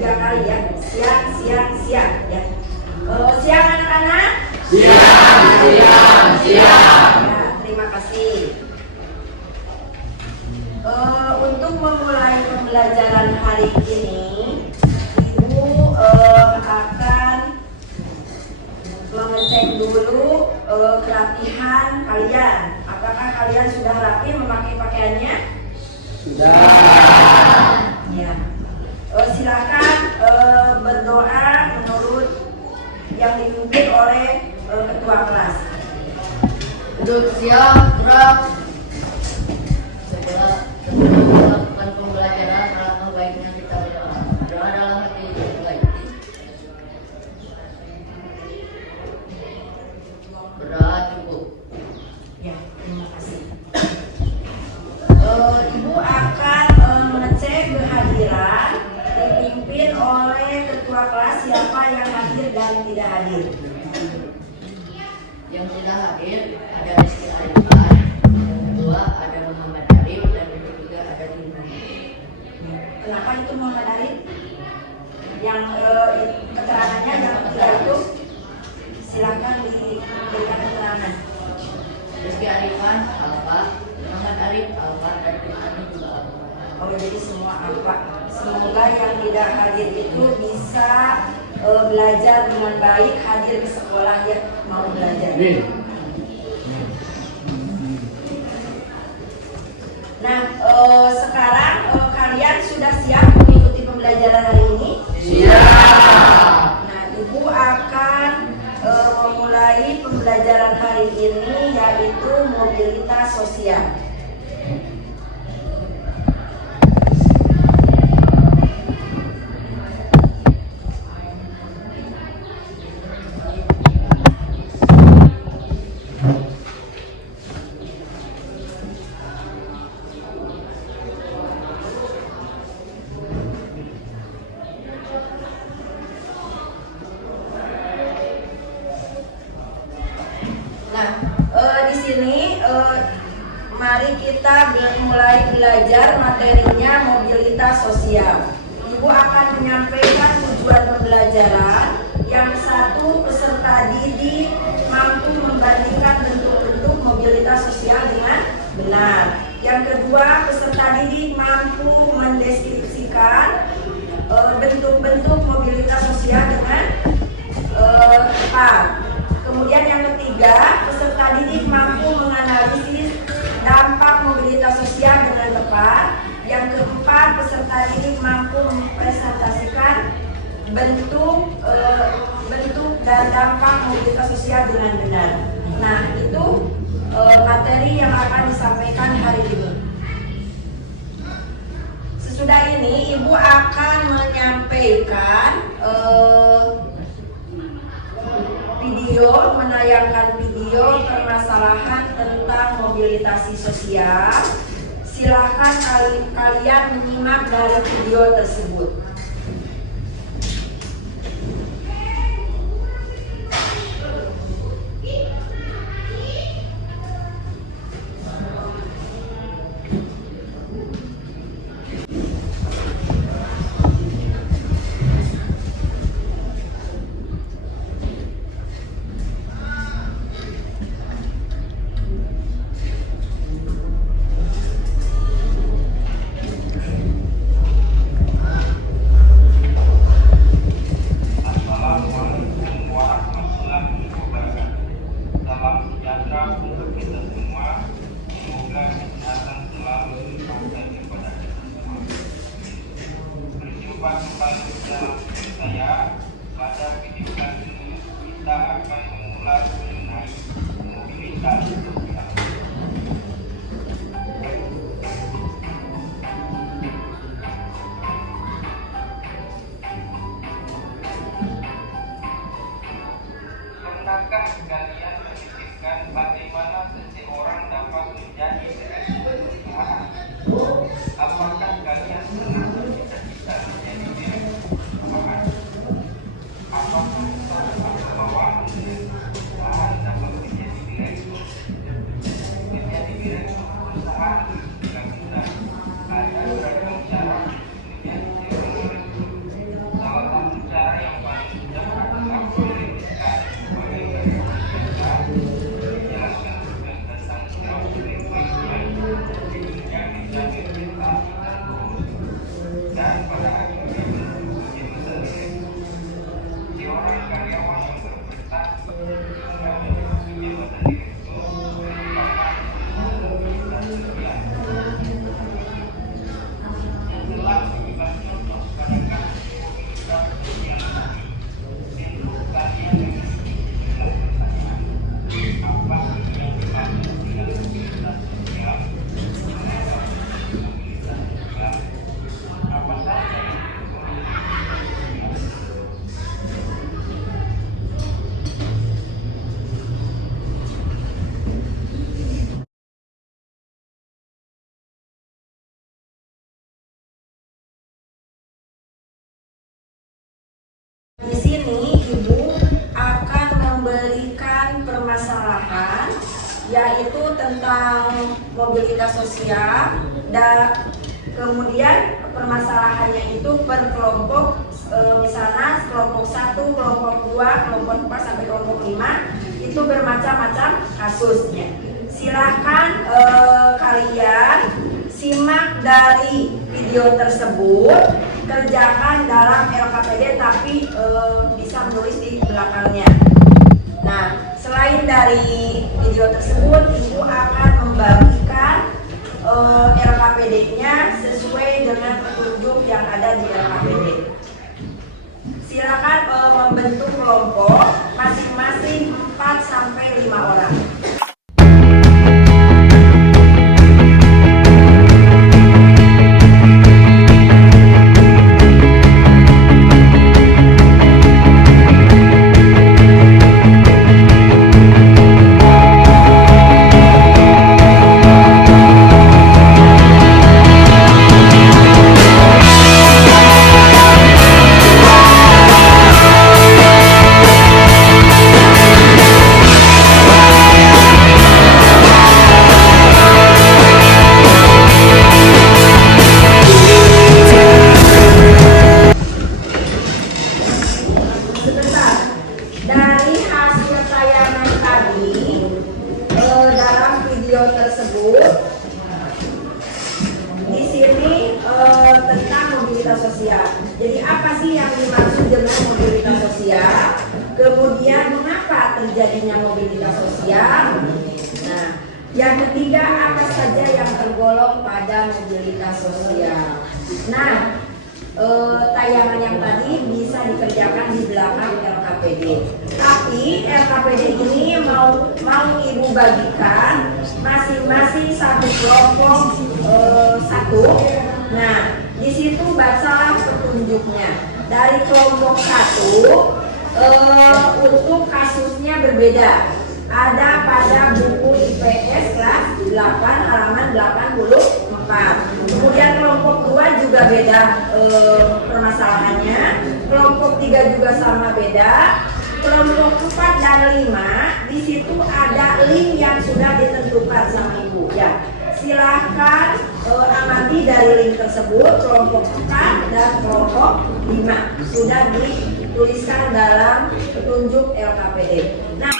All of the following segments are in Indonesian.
3 kali ya. Siang, siang, siang ya. Siang anak-anak. Siang, siang, siang. Ya, terima kasih. Untuk memulai pembelajaran hari ini, Ibu akan mengecek dulu kerapihan kalian. Apakah kalian sudah rapi memakai pakaiannya? Sudah. Ya. Silakan berdoa menurut yang dipimpin oleh ketua kelas. Duduk siap, gerak. Sebelum melakukan pembelajaran, alangkah baiknya kita berdoa. Doa dalam hati baik. Berdoa cukup. Ya, terima kasih. Ibu akan mengecek kehadiran dipimpin oleh ketua kelas siapa yang hadir dan tidak hadir. Yang tidak hadir ada Rizky Arifan, yang kedua ada Muhammad Arif, dan yang ketiga ada Dina. Kenapa itu Muhammad Arif? Yang keterangannya yang ketiga itu silakan diberikan keterangan. Rizky Arifan Alfa, Muhammad Arif Alfa, dan Dina juga Alfa. Oh, jadi semua apa? Semoga yang tidak hadir itu bisa belajar dengan baik, hadir ke sekolah ya, mau belajar. Nah, sekarang kalian sudah siap mengikuti pembelajaran hari ini? Siap. Nah, Ibu akan memulai pembelajaran hari ini yaitu mobilitas sosial. Di sini mari kita mulai belajar materinya mobilitas sosial. Ibu akan menyampaikan tujuan pembelajaran. Yang satu, peserta didik mampu membandingkan bentuk-bentuk mobilitas sosial dengan benar. Yang kedua, peserta didik mampu mendeskripsikan bentuk-bentuk mobilitas sosial dengan tepat. Kemudian yang ketiga, peserta didik mampu menganalisis dampak mobilitas sosial dengan tepat. Yang keempat, peserta didik mampu mempresentasikan bentuk dan dampak mobilitas sosial dengan benar. Nah, itu materi yang akan disampaikan hari ini. Sesudah ini, Ibu akan menyampaikan menayangkan video permasalahan tentang mobilisasi sosial. Silakan kalian menyimak dari video tersebut. Saya pada video kali ini kita akan mengulas mengenai mobilitas sosial. Pernahkah kalian memikirkan bagaimana seseorang dapat menjadi direktur? Apakah kalian pernah bercita-cita menjadi direktur? Apakah kita bahwa dapat menjadi direktur? sini Ibu akan memberikan permasalahan yaitu tentang mobilitas sosial dan kemudian permasalahannya itu per kelompok, misalnya kelompok 1, kelompok 2, kelompok 4 sampai kelompok 5 itu bermacam-macam kasusnya. Silakan kalian simak dari video tersebut, kerjakan dalam LKPD tapi bisa menulis di belakangnya. Nah, selain dari video tersebut, Ibu akan membagikan LKPD-nya sesuai dengan petunjuk yang ada di LKPD. Silakan membentuk kelompok masing-masing 4 sampai 5 orang. Dari hasil tayangan tadi dalam video tersebut, di sini tentang mobilitas sosial. Jadi apa sih yang dimaksud dengan mobilitas sosial? Kemudian mengapa terjadinya mobilitas sosial? Nah, yang ketiga apa saja yang tergolong pada mobilitas sosial? Nah, tayangan yang tadi bisa dikerjakan di belakang LKPD. Tapi LKPD ini mau Ibu bagikan masing-masing satu kelompok satu. Nah, di situ bacalah petunjuknya. Dari kelompok 1 untuk kasusnya berbeda. Ada pada buku IPS kelas 8 halaman 84. Kemudian kelompok 2 juga beda permasalahannya. Kelompok 3 juga sama beda. Kelompok 4 dan 5 di situ ada link yang sudah ditentukan sama Ibu ya. Silahkan amati dari link tersebut. Kelompok 4 dan kelompok 5 sudah dituliskan dalam petunjuk LKPD. Nah,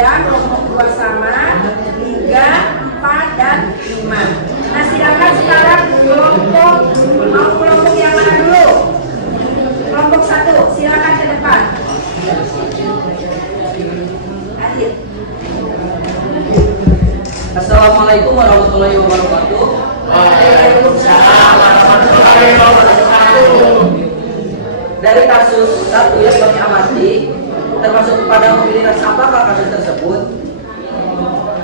beda, kelompok 2 sama, 3, 4, dan 5. Nah, silakan sekarang kelompok yang mana dulu? Kelompok 1, silakan ke depan. Adit. Assalamualaikum warahmatullahi wabarakatuh. Waalaikumsalam warahmatullahi wabarakatuh. Dari kasus 1 yang kami amati, termasuk pada mobilitas apakah kasus tersebut?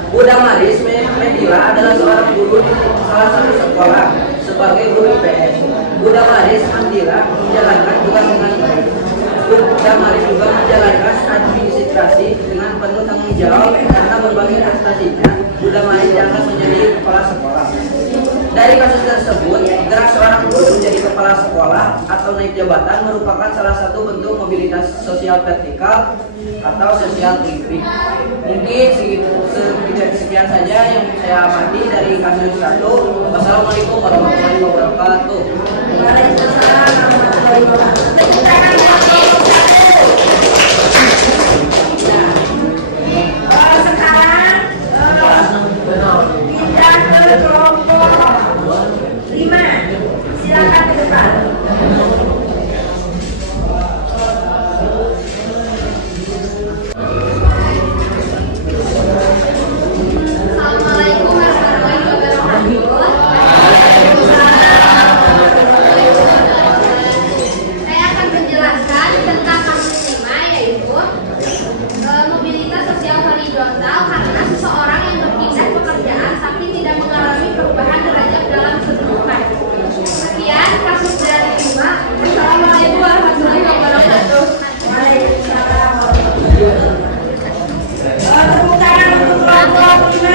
Bu Damaris Medila adalah seorang guru di salah satu sekolah sebagai guru IPS. Bu Damaris Medila menjalankan tugas dengan baik. Bu Damaris juga menjalankan administrasi dengan penuh tanggung jawab karena berbagai prestasinya. Bu Damaris diangkat menjadi kepala sekolah. Dari kasus tersebut, gerak seorang guru menjadi kepala sekolah atau naik jabatan merupakan salah satu bentuk mobilitas sosial vertikal atau sosial tinggi. Mungkin sekian saja yang saya amati dari kasus 1. Wassalamualaikum warahmatullahi wabarakatuh. Waalaikumsalam warahmatullahi wabarakatuh. Sekarang pindah ke kelompok 5. Silakan ke depan. Assalamualaikum warahmatullahi wabarakatuh. Saya akan menjelaskan tentang kasus 5, yaitu mobilitas sosial horizontal karena seseorang yang berpindah pekerjaan tapi tidak mengalami perubahan derajat dalam kehidupan. Sekian kasus dari 5. Assalamualaikum warahmatullahi wabarakatuh. Waalaikumsalam warahmatullahi wabarakatuh. Tepuk tangan untuk kelompok 5.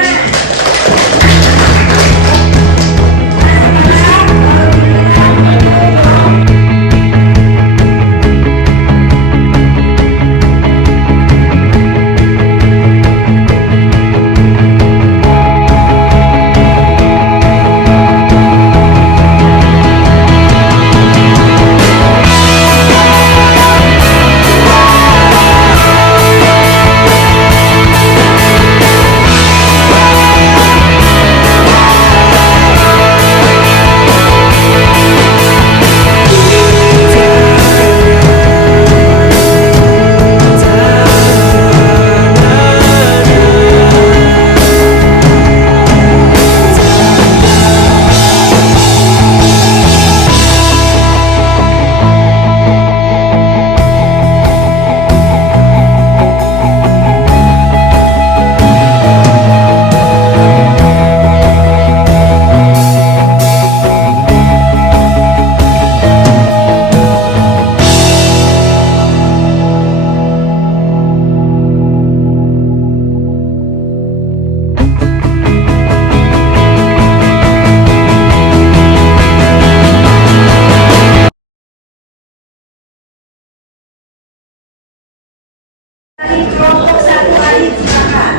Dari kelompok 1 lagi, silakan.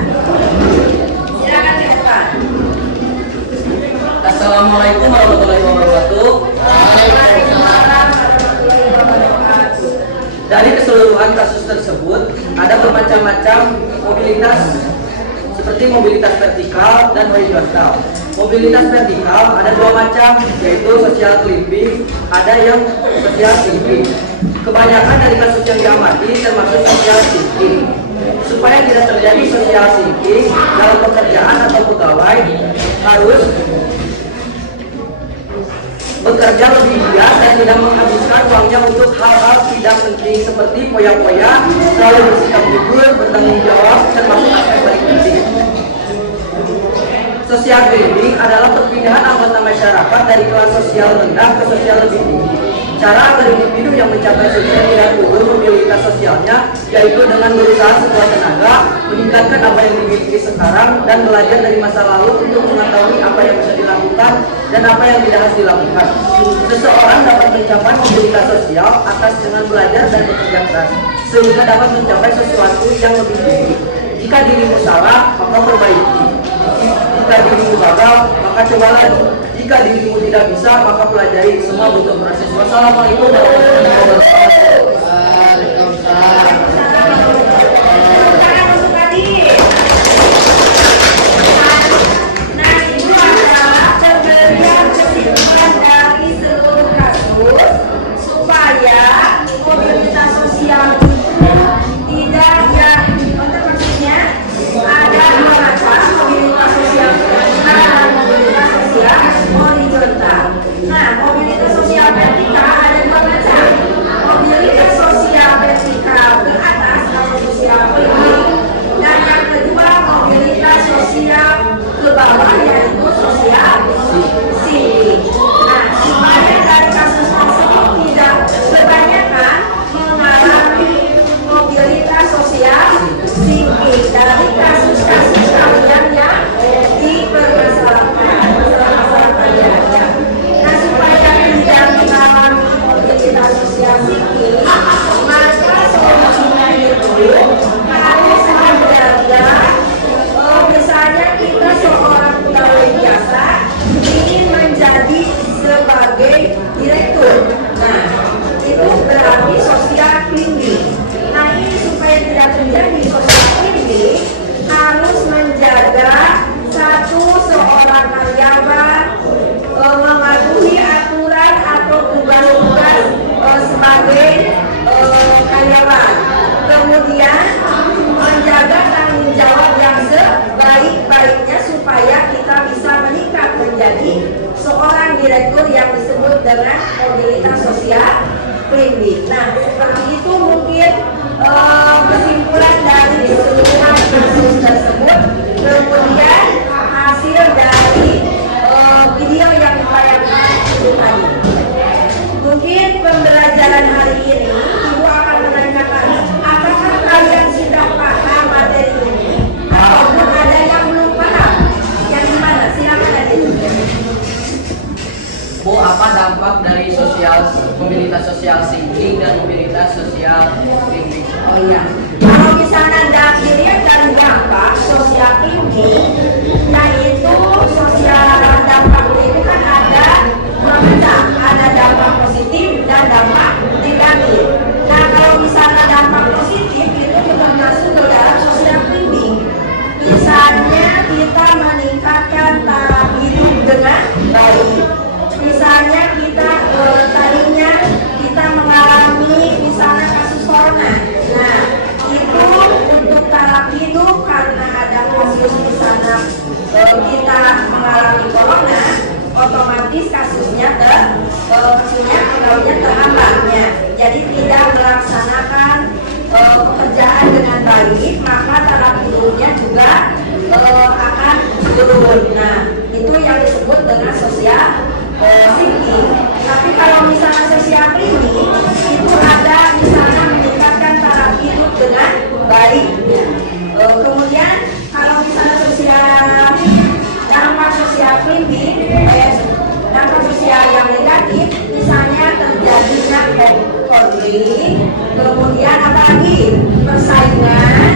Silakan ke depan. Assalamualaikum warahmatullahi wabarakatuh. Waalaikumsalam warahmatullahi wabarakatuh. Dari keseluruhan kasus tersebut, ada bermacam-macam mobilitas seperti mobilitas vertikal dan horizontal. Mobilitas vertikal ada 2 macam, yaitu social climbing, ada yang social sinking. Kebanyakan dari kasus yang diamati termasuk social sinking. Supaya tidak terjadi social sinking dalam pekerjaan atau pegawai, harus bekerja lebih giat dan tidak menghabiskan uangnya untuk hal-hal tidak penting seperti poya-poya, selalu bersikap jujur, bertanggung jawab, termasuk aspek paling penting. Social climbing adalah perpindahan anggota masyarakat dari kelas sosial rendah ke sosial lebih tinggi. Cara agar individu yang mencapai sukses tidak turun mobilitas sosialnya, yaitu dengan berusaha sekuat tenaga, meningkatkan apa yang dimiliki sekarang, dan belajar dari masa lalu untuk mengetahui apa yang bisa dilakukan dan apa yang tidak harus dilakukan. Seseorang dapat mencapai mobilitas sosial atas dengan belajar dan bekerja keras, sehingga dapat mencapai sesuatu yang lebih tinggi. Jika dirimu salah, maka perbaiki. Jika dirimu gagal, maka coba lagi. Jika dirimu tidak bisa, maka pelajari. Semua butuh proses. Wassalamualaikum warahmatullahi wabarakatuh. Waalaikumsalam warahmatullahi wabarakatuh. direktur yang disebut dengan mobilitas sosial klimbing. Nah, seperti itu mungkin kesimpulan dari keseluruhan kasus tersebut. Kemudian hasil dari video yang ditayangkan itu tadi. Mungkin pembelajaran hari ini Ibu akan menanyakan, apakah kalian sudah paham materi ini? Ataupun ada yang belum paham? Yang gimana? Silakan Adit. Bu, apa dampak dari mobilitas sosial singling dan mobilitas sosial klimbing? Oh iya, kalau misalnya dilihat dari dampak sosial klimbing, yaitu sosial dampak itu kan ada dua macam, ada dampak positif dan dampak negatif. Nah, kalau misalnya dampak positif itu juga masuk ke dalam sosial klimbing. Misalnya kita meningkatkan taraf hidup dengan baik. Misalnya kita tadinya kita mengalami misalnya kasus corona. Nah, itu untuk taraf hidup karena ada kasus misalnya kita mengalami corona, otomatis kasusnya terhambatnya. Jadi tidak melaksanakan pekerjaan dengan baik, maka taraf hidupnya juga akan turun. Nah, itu yang disebut dengan sosial singling. Tapi kalau misalnya sosial klimbing itu ada misalnya meningkatkan taraf hidup dengan baik. Kemudian kalau misalnya dampak sosial klimbing, dampak sosial yang negatif, misalnya terjadinya konflik, kemudian apalagi persaingan.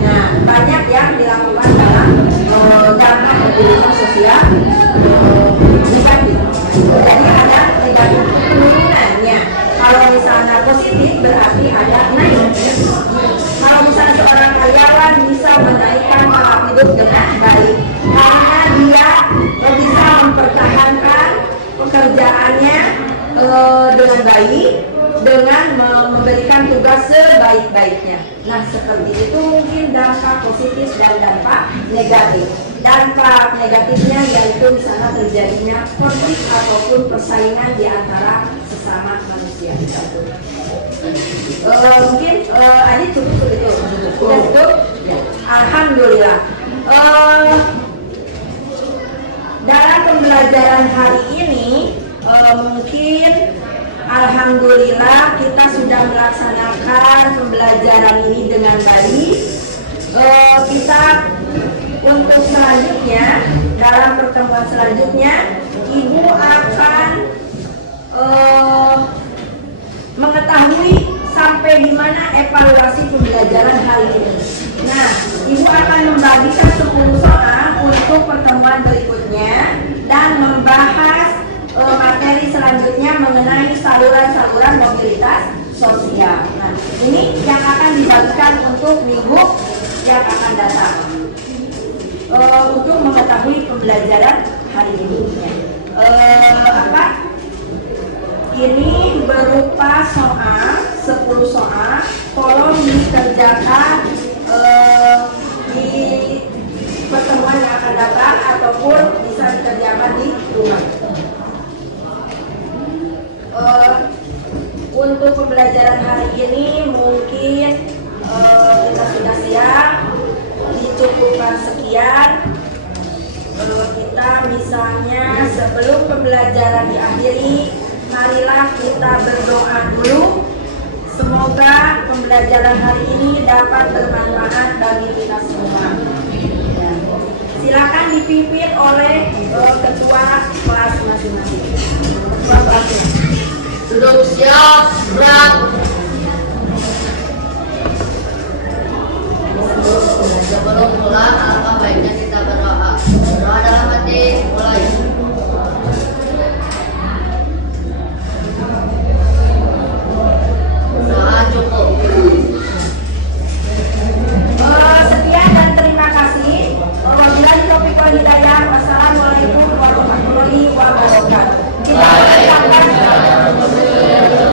Nah, banyak yang dilakukan dalam dampak mobilitas sosial negatif. Jadi ada negatif penurunannya. Kalau misalnya positif berarti ada naik. Kalau misalnya seorang karyawan bisa menaikkan taraf hidup dengan baik karena dia bisa mempertahankan pekerjaannya dengan baik dengan memberikan tugas sebaik-baiknya. Nah, seperti itu mungkin dampak positif dan dampak negatif. Dampak negatifnya yaitu misalnya terjadinya konflik ataupun persaingan di antara sesama manusia. Mungkin Adit cukup itu. Sudah cukup? Ya. Alhamdulillah. Dalam pembelajaran hari ini mungkin alhamdulillah kita sudah melaksanakan pembelajaran ini dengan baik. Kita untuk selanjutnya, dalam pertemuan selanjutnya, Ibu akan mengetahui sampai di mana evaluasi pembelajaran hari ini. Nah, Ibu akan membagikan 10 soal untuk pertemuan berikutnya dan membahas materi selanjutnya mengenai saluran-saluran mobilitas sosial. Nah, ini yang akan dibagikan untuk minggu yang akan datang. Untuk mengetahui pembelajaran hari ini. Ini berupa soal, 10 soal, tolong dikerjakan di pertemuan yang akan datang ataupun bisa dikerjakan di rumah. Untuk pembelajaran hari ini mungkin kita sudah siap, dicukupkan sekian. Kita misalnya sebelum pembelajaran diakhiri, marilah kita berdoa dulu. Semoga pembelajaran hari ini dapat bermanfaat bagi kita semua. Silakan dipimpin oleh ketua kelas masing-masing. Ketua kelasnya. Duduk siap, gerak. Sebelum pulang, alangkah baiknya kita berdoa. Doa dalam